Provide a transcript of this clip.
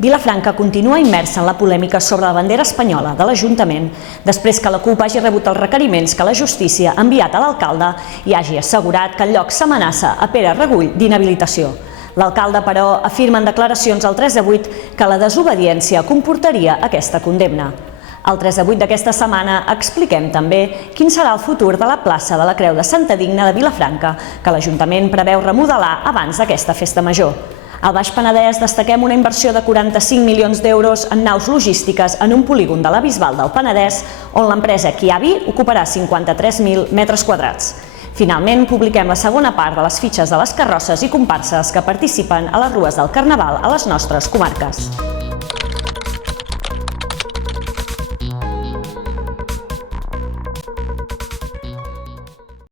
Vilafranca continua immersa en la polèmica sobre la bandera espanyola de l'Ajuntament després que la CUP hagi rebut els requeriments que la justícia ha enviat a l'alcalde i hagi assegurat que el lloc s'amenaça a Pere Regull d'inhabilitació. L'alcalde, però, afirma en declaracions al 3 de 8 que la desobediència comportaria aquesta condemna. Al 3 de 8 d'aquesta setmana expliquem també quin serà el futur de la plaça de la Creu de Santa Digna de Vilafranca, que l'Ajuntament preveu remodelar abans d'aquesta festa major. Al Baix Penedès destaquem una inversió de 45 milions d'euros en naus logístiques en un polígon de la Bisbal del Penedès, on l'empresa Kiabi ocuparà 53.000 metres quadrats. Finalment, publiquem la segona part de les fitxes de les carrosses i comparses que participen a les rues del Carnaval a les nostres comarques.